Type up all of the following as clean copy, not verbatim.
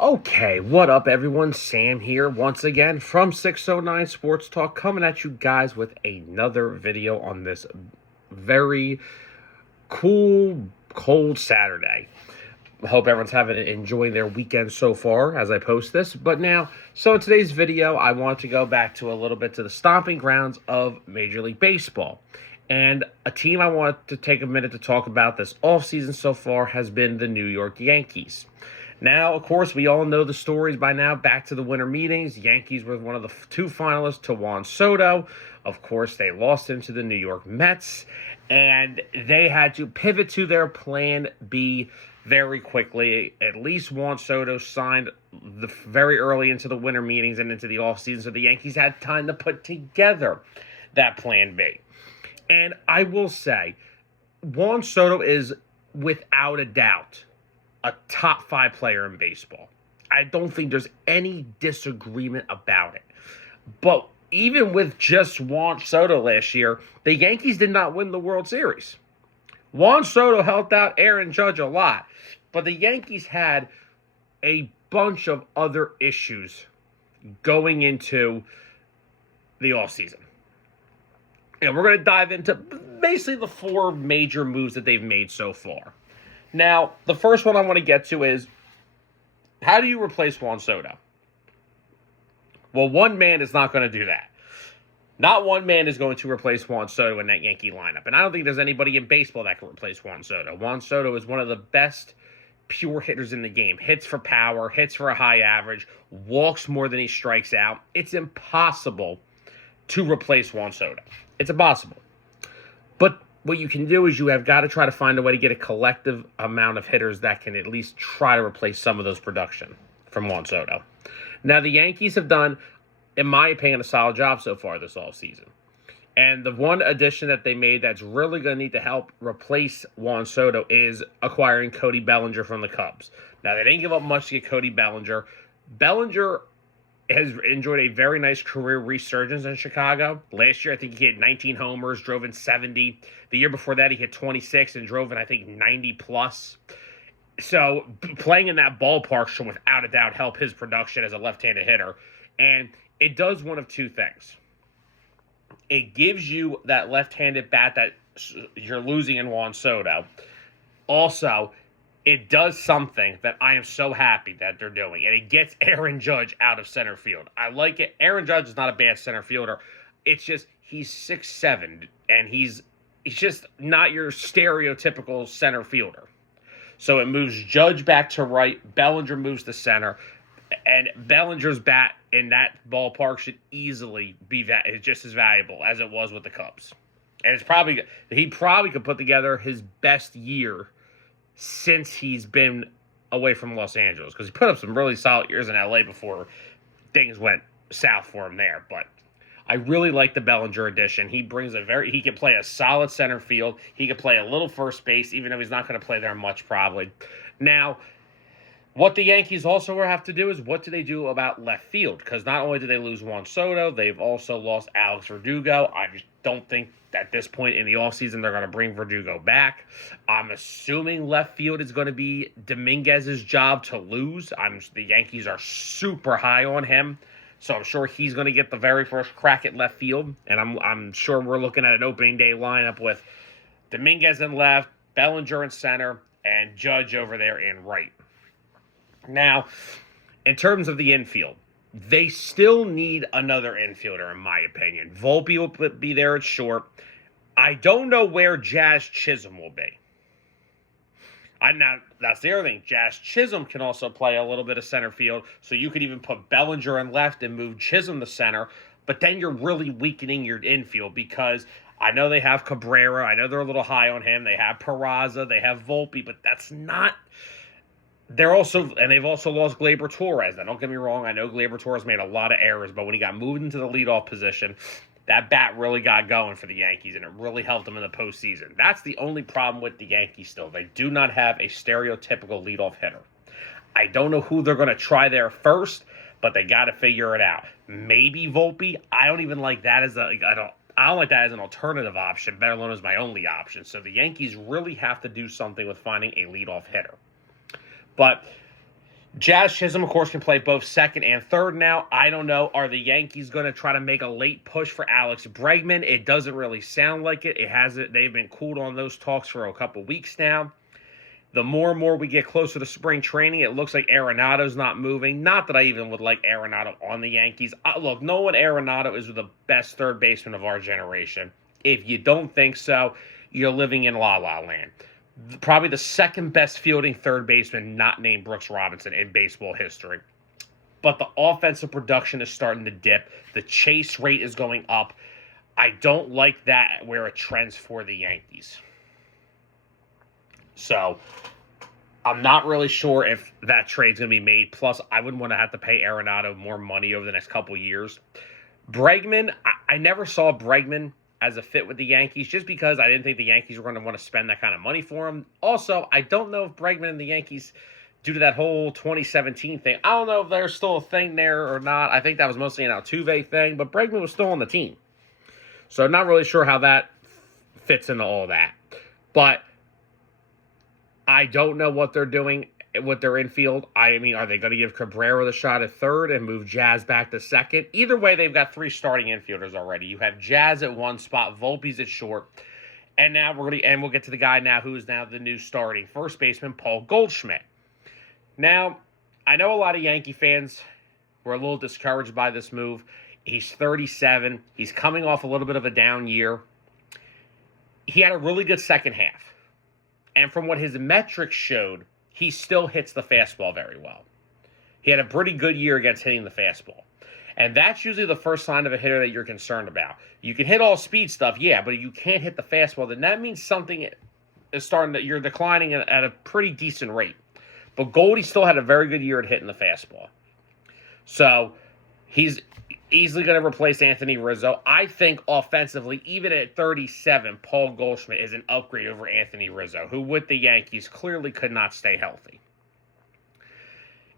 Okay, what up, everyone? Sam here once again from 609 Sports Talk, coming at you guys with another video on this very cool, cold Saturday. I hope everyone's enjoying their weekend so far as I post this. But now, so in today's video, I want to go back to a little bit to the stomping grounds of Major League Baseball. And a team I want to take a minute to talk about this offseason so far has been the New York Yankees. Now, of course, we all know the stories by now. Back to the winter meetings. Yankees were one of the two finalists to Juan Soto. Of course, they lost him to the New York Mets. And they had to pivot to their plan B very quickly. At least Juan Soto signed very early into the winter meetings and into the offseason. So the Yankees had time to put together that plan B. And I will say, Juan Soto is without a doubt a top 5 player in baseball. I don't think there's any disagreement about it. But even with just Juan Soto last year, the Yankees did not win the World Series. Juan Soto helped out Aaron Judge a lot, but the Yankees had a bunch of other issues going into the offseason. And we're going to dive into basically the 4 major moves that they've made so far. Now, the first one I want to get to is, how do you replace Juan Soto? Well, one man is not going to do that. Not one man is going to replace Juan Soto in that Yankee lineup. And I don't think there's anybody in baseball that can replace Juan Soto. Juan Soto is one of the best pure hitters in the game. Hits for power, hits for a high average, walks more than he strikes out. It's impossible to replace Juan Soto. It's impossible. But what you can do is you have got to try to find a way to get a collective amount of hitters that can at least try to replace some of those production from Juan Soto. Now, the Yankees have done, in my opinion, a solid job so far this offseason. And the one addition that they made that's really going to need to help replace Juan Soto is acquiring Cody Bellinger from the Cubs. Now, they didn't give up much to get Cody Bellinger. Bellinger has enjoyed a very nice career resurgence in Chicago. Last year, I think he hit 19 homers, drove in 70. The year before that, he hit 26 and drove in, I think, 90 plus. So playing in that ballpark should without a doubt help his production as a left-handed hitter. And it does one of two things. It gives you that left-handed bat that you're losing in Juan Soto. Also, it does something that I am so happy that they're doing, and it gets Aaron Judge out of center field. I like it. Aaron Judge is not a bad center fielder. It's just he's 6'7", and he's just not your stereotypical center fielder. So it moves Judge back to right, Bellinger moves to center, and Bellinger's bat in that ballpark should easily be just as valuable as it was with the Cubs. And he probably could put together his best year since he's been away from Los Angeles, because he put up some really solid years in LA before things went south for him there. But I really like the Bellinger addition. He can play a solid center field. He can play a little first base, even though he's not going to play there much probably. Now, what the Yankees also have to do is, what do they do about left field? Because not only did they lose Juan Soto, they've also lost Alex Verdugo. I just don't think at this point in the offseason they're going to bring Verdugo back. I'm assuming left field is going to be Dominguez's job to lose. The Yankees are super high on him, so I'm sure he's going to get the very first crack at left field. And I'm sure we're looking at an opening day lineup with Dominguez in left, Bellinger in center, and Judge over there in right. Now, in terms of the infield, they still need another infielder, in my opinion. Volpe will be there at short. I don't know where Jazz Chisholm will be. That's the other thing. Jazz Chisholm can also play a little bit of center field, so you could even put Bellinger in left and move Chisholm to center, but then you're really weakening your infield, because I know they have Cabrera. I know they're a little high on him. They have Peraza. They have Volpe, but that's not... They've also lost Gleyber Torres. Now, don't get me wrong. I know Gleyber Torres made a lot of errors, but when he got moved into the leadoff position, that bat really got going for the Yankees, and it really helped them in the postseason. That's the only problem with the Yankees still. They do not have a stereotypical leadoff hitter. I don't know who they're going to try there first, but they got to figure it out. Maybe Volpe. I don't even like that as I don't like that as an alternative option, better known as my only option. So the Yankees really have to do something with finding a leadoff hitter. But Jazz Chisholm, of course, can play both second and third now. I don't know. Are the Yankees going to try to make a late push for Alex Bregman? It doesn't really sound like it. It hasn't. They've been cooled on those talks for a couple weeks now. The more and more we get closer to spring training, it looks like Arenado's not moving. Not that I even would like Arenado on the Yankees. Look, Nolan Arenado is the best third baseman of our generation. If you don't think so, you're living in La La Land. Probably the second best fielding third baseman not named Brooks Robinson in baseball history. But the offensive production is starting to dip. The chase rate is going up. I don't like that where it trends for the Yankees. So, I'm not really sure if that trade's going to be made. Plus, I wouldn't want to have to pay Arenado more money over the next couple years. Bregman, I never saw Bregman as a fit with the Yankees just because I didn't think the Yankees were going to want to spend that kind of money for him. Also, I don't know if Bregman and the Yankees, due to that whole 2017 thing, I don't know if there's still a thing there or not. I think that was mostly an Altuve thing, but Bregman was still on the team. So, I'm not really sure how that fits into all that. But I don't know what they're doing with their infield. I mean, are they going to give Cabrera the shot at third and move Jazz back to second? Either way, they've got three starting infielders already. You have Jazz at one spot, Volpe's at short, and now we'll get to the guy now who is now the new starting first baseman, Paul Goldschmidt. Now, I know a lot of Yankee fans were a little discouraged by this move. He's 37. He's coming off a little bit of a down year. He had a really good second half. And from what his metrics showed, he still hits the fastball very well. He had a pretty good year against hitting the fastball. And that's usually the first sign of a hitter that you're concerned about. You can hit all speed stuff, yeah, but you can't hit the fastball. Then that means something is starting to, you're declining at a pretty decent rate. But Goldie still had a very good year at hitting the fastball. So he's easily going to replace Anthony Rizzo. I think offensively, even at 37, Paul Goldschmidt is an upgrade over Anthony Rizzo, who with the Yankees clearly could not stay healthy.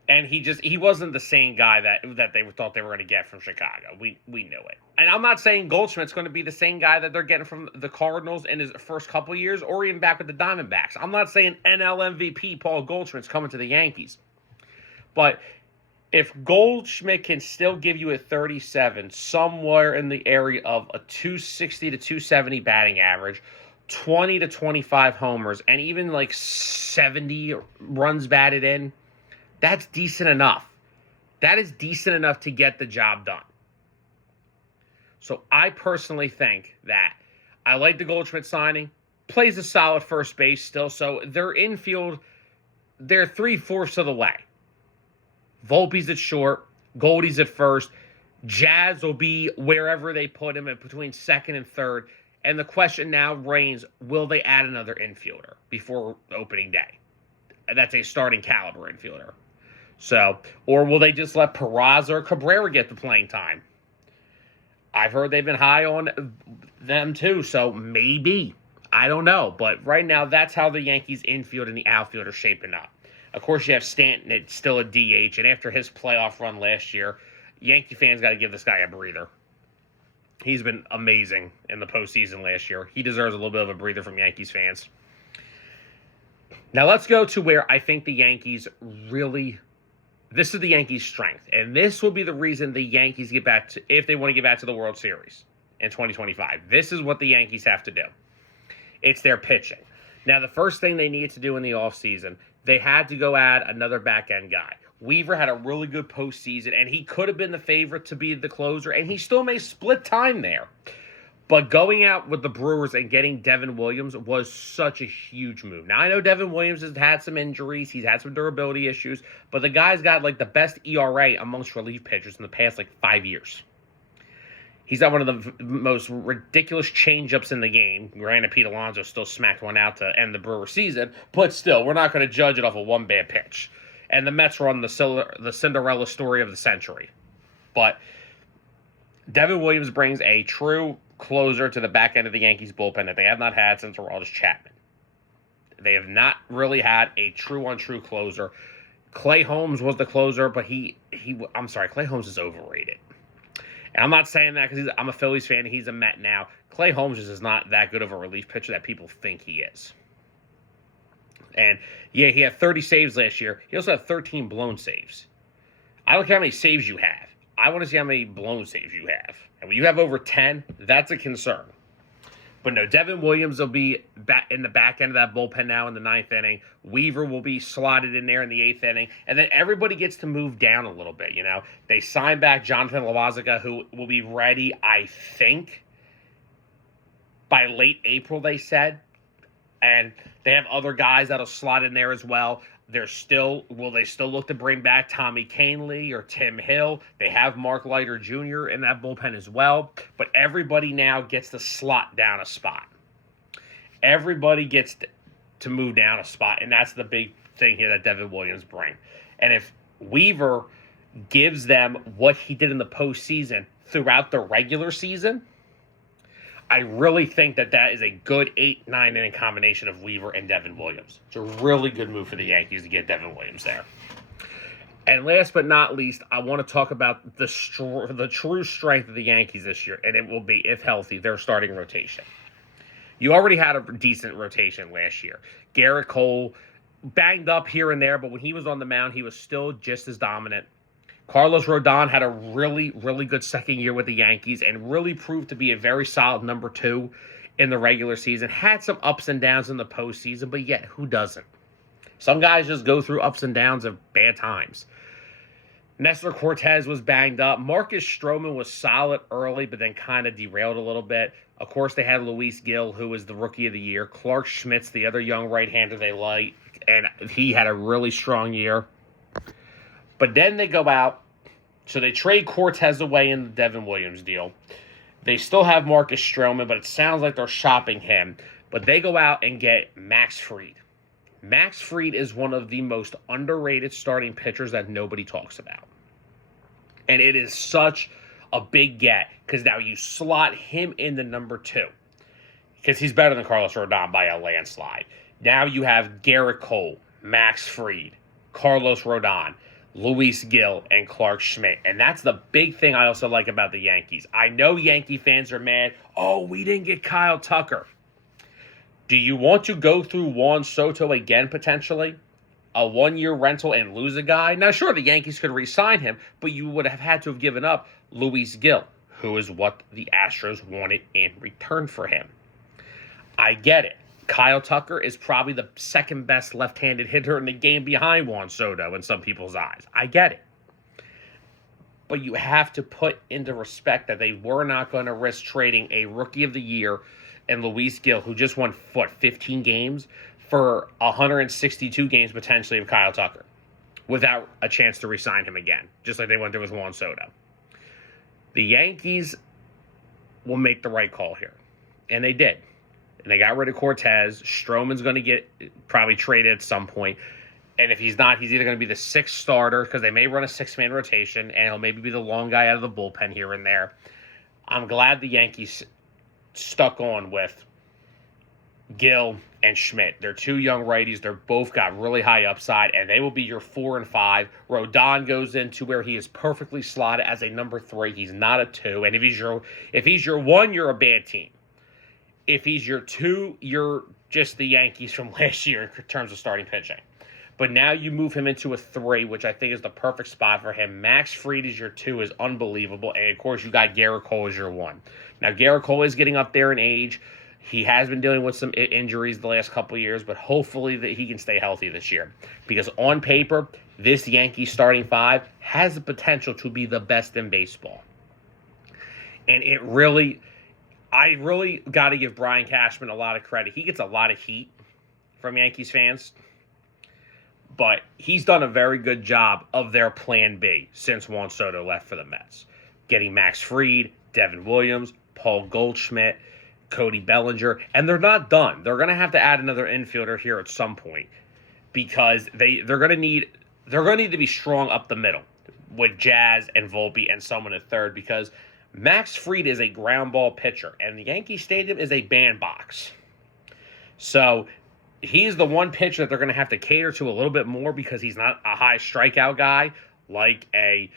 And he wasn't the same guy that they thought they were going to get from Chicago. We knew it. And I'm not saying Goldschmidt's going to be the same guy that they're getting from the Cardinals in his first couple of years or even back with the Diamondbacks. I'm not saying NL MVP Paul Goldschmidt's coming to the Yankees. But if Goldschmidt can still give you a 37, somewhere in the area of a 260 to 270 batting average, 20 to 25 homers, and even like 70 runs batted in, that's decent enough. That is decent enough to get the job done. So I personally think that I like the Goldschmidt signing. Plays a solid first base still, so their infield, they're 3/4 of the way. Volpe's at short, Goldie's at first, Jazz will be wherever they put him at between second and third, and the question now reigns, will they add another infielder before opening day? That's a starting caliber infielder. So, or will they just let Peraza or Cabrera get the playing time? I've heard they've been high on them too, so maybe. I don't know, but right now that's how the Yankees infield and the outfield are shaping up. Of course, you have Stanton, it's still a DH, and after his playoff run last year, Yankee fans got to give this guy a breather. He's been amazing in the postseason last year. He deserves a little bit of a breather from Yankees fans. Now let's go to where I think the Yankees really, this is the Yankees' strength, and this will be the reason the Yankees get back to, if they want to get back to the World Series in 2025. This is what the Yankees have to do. It's their pitching. Now, the first thing they needed to do in the offseason, they had to go add another back-end guy. Weaver had a really good postseason, and he could have been the favorite to be the closer, and he still may split time there. But going out with the Brewers and getting Devin Williams was such a huge move. Now, I know Devin Williams has had some injuries. He's had some durability issues, but the guy's got, like, the best ERA amongst relief pitchers in the past, 5 years. He's got one of the most ridiculous changeups in the game. Granted, Pete Alonso still smacked one out to end the Brewer season, but still, we're not going to judge it off of one bad pitch. And the Mets were on the Cinderella story of the century. But Devin Williams brings a true closer to the back end of the Yankees bullpen that they have not had since Aroldis Chapman. They have not really had a true closer. Clay Holmes was the closer, but Clay Holmes is overrated. And I'm not saying that because I'm a Phillies fan and he's a Met now. Clay Holmes is not that good of a relief pitcher that people think he is. And yeah, he had 30 saves last year. He also had 13 blown saves. I don't care how many saves you have. I want to see how many blown saves you have. And when you have over 10, that's a concern. But no, Devin Williams will be back in the back end of that bullpen now in the 9th inning. Weaver will be slotted in there in the 8th inning. And then everybody gets to move down a little bit, you know. They sign back Jonathan Loaisiga, who will be ready, I think, by late April, they said. And they have other guys that'll slot in there as well. Will they still look to bring back Tommy Kahnle or Tim Hill? They have Mark Leiter Jr. in that bullpen as well. But everybody now gets to slot down a spot. Everybody gets to move down a spot. And that's the big thing here that Devin Williams brings. And if Weaver gives them what he did in the postseason throughout the regular season, I really think that is a good 8-9 inning combination of Weaver and Devin Williams. It's a really good move for the Yankees to get Devin Williams there. And last but not least, I want to talk about the true strength of the Yankees this year, and it will be, if healthy, their starting rotation. You already had a decent rotation last year. Garrett Cole banged up here and there, but when he was on the mound, he was still just as dominant. Carlos Rodon had a really, really good second year with the Yankees and really proved to be a very solid number 2 in the regular season. Had some ups and downs in the postseason, but yet, who doesn't? Some guys just go through ups and downs of bad times. Nestor Cortez was banged up. Marcus Stroman was solid early, but then kind of derailed a little bit. Of course, they had Luis Gil, who was the Rookie of the Year. Clark Schmidt's the other young right-hander they like, and he had a really strong year. But then they go out, so they trade Cortez away in the Devin Williams deal. They still have Marcus Stroman, but it sounds like they're shopping him. But they go out and get Max Fried. Max Fried is one of the most underrated starting pitchers that nobody talks about. And it is such a big get, because now you slot him in the number 2. Because he's better than Carlos Rodon by a landslide. Now you have Garrett Cole, Max Fried, Carlos Rodon, Luis Gil, and Clark Schmidt. And that's the big thing I also like about the Yankees. I know Yankee fans are mad. Oh, we didn't get Kyle Tucker. Do you want to go through Juan Soto again, potentially? A 1-year rental and lose a guy? Now, sure, the Yankees could re-sign him, but you would have had to have given up Luis Gil, who is what the Astros wanted in return for him. I get it. Kyle Tucker is probably the second best left-handed hitter in the game behind Juan Soto in some people's eyes. I get it. But you have to put into respect that they were not going to risk trading a Rookie of the Year and Luis Gil, who just won, 15 games, for 162 games potentially of Kyle Tucker without a chance to re-sign him again, just like they went through with Juan Soto. The Yankees will make the right call here, and they did. And they got rid of Cortez. Stroman's going to get probably traded at some point. And if he's not, he's either going to be the 6th starter, because they may run a 6-man rotation, and he'll maybe be the long guy out of the bullpen here and there. I'm glad the Yankees stuck on with Gil and Schmidt. They're 2 young righties. They're both got really high upside, and they will be your 4 and 5. Rodon goes into where he is perfectly slotted as a number 3. He's not a 2. And if he's your 1, you're a bad team. If he's your 2, you're just the Yankees from last year in terms of starting pitching. But now you move him into a 3, which I think is the perfect spot for him. Max Fried is your 2, is unbelievable. And, of course, you got Garrett Cole as your 1. Now, Garrett Cole is getting up there in age. He has been dealing with some injuries the last couple of years, but hopefully that he can stay healthy this year. Because on paper, this Yankees starting 5 has the potential to be the best in baseball. And I really got to give Brian Cashman a lot of credit. He gets a lot of heat from Yankees fans, but he's done a very good job of their plan B since Juan Soto left for the Mets. Getting Max Fried, Devin Williams, Paul Goldschmidt, Cody Bellinger, and they're not done. They're going to have to add another infielder here at some point, because they're going to need to be strong up the middle with Jazz and Volpe and someone at third, because Max Fried is a ground ball pitcher, and the Yankee Stadium is a bandbox. So he's the one pitcher that they're going to have to cater to a little bit more, because he's not a high strikeout guy like a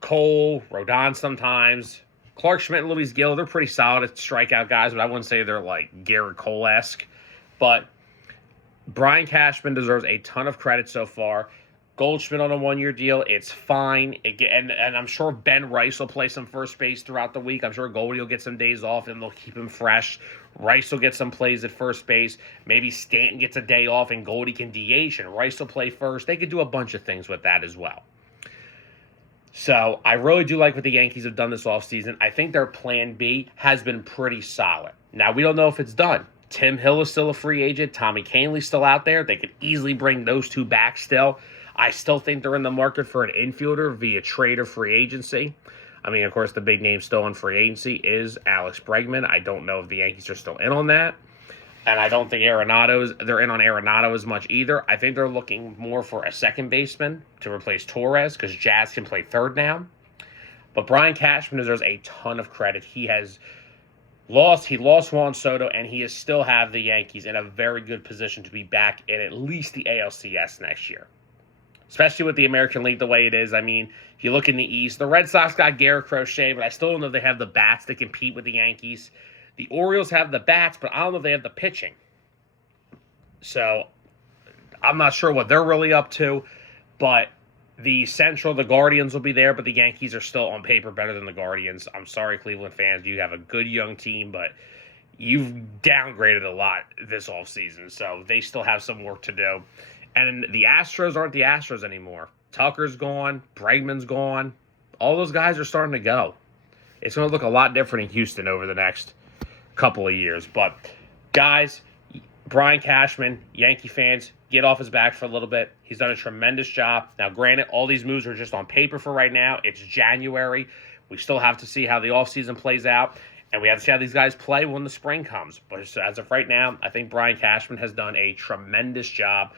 Cole, Rodon sometimes. Clark Schmidt and Luis Gil, they're pretty solid strikeout guys, but I wouldn't say they're like Garrett Cole-esque. But Brian Cashman deserves a ton of credit so far. Goldschmidt on a one-year deal, it's fine. And I'm sure Ben Rice will play some first base throughout the week. I'm sure Goldie will get some days off, and they'll keep him fresh. Rice will get some plays at first base. Maybe Stanton gets a day off, and Goldie can DH, and Rice will play first. They could do a bunch of things with that as well. So I really do like what the Yankees have done this offseason. I think their plan B has been pretty solid. Now, we don't know if it's done. Tim Hill is still a free agent. Tommy Kahnle's still out there. They could easily bring those two back still. I still think they're in the market for an infielder via trade or free agency. I mean, of course, the big name still in free agency is Alex Bregman. I don't know if the Yankees are still in on that. And I don't think they're in on Arenado as much either. I think they're looking more for a second baseman to replace Torres because Jazz can play third now. But Brian Cashman deserves a ton of credit. He lost Juan Soto, and he still have the Yankees in a very good position to be back in at least the ALCS next year. Especially with the American League the way it is. I mean, if you look in the East, the Red Sox got Garrett Crochet, but I still don't know if they have the bats to compete with the Yankees. The Orioles have the bats, but I don't know if they have the pitching. So, I'm not sure what they're really up to, but the Central, the Guardians will be there, but the Yankees are still on paper better than the Guardians. I'm sorry, Cleveland fans. You have a good young team, but you've downgraded a lot this offseason, so they still have some work to do. And the Astros aren't the Astros anymore. Tucker's gone. Bregman's gone. All those guys are starting to go. It's going to look a lot different in Houston over the next couple of years. But, guys, Brian Cashman, Yankee fans, get off his back for a little bit. He's done a tremendous job. Now, granted, all these moves are just on paper for right now. It's January. We still have to see how the offseason plays out. And we have to see how these guys play when the spring comes. But as of right now, I think Brian Cashman has done a tremendous job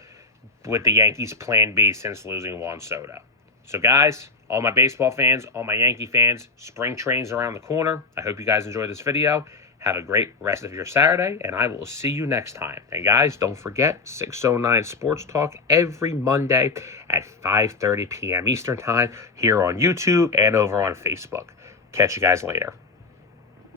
with the Yankees' plan B since losing Juan Soto. So, guys, all my baseball fans, all my Yankee fans, spring train's around the corner. I hope you guys enjoyed this video. Have a great rest of your Saturday, and I will see you next time. And, guys, don't forget, 609 Sports Talk every Monday at 5:30 p.m. Eastern Time here on YouTube and over on Facebook. Catch you guys later.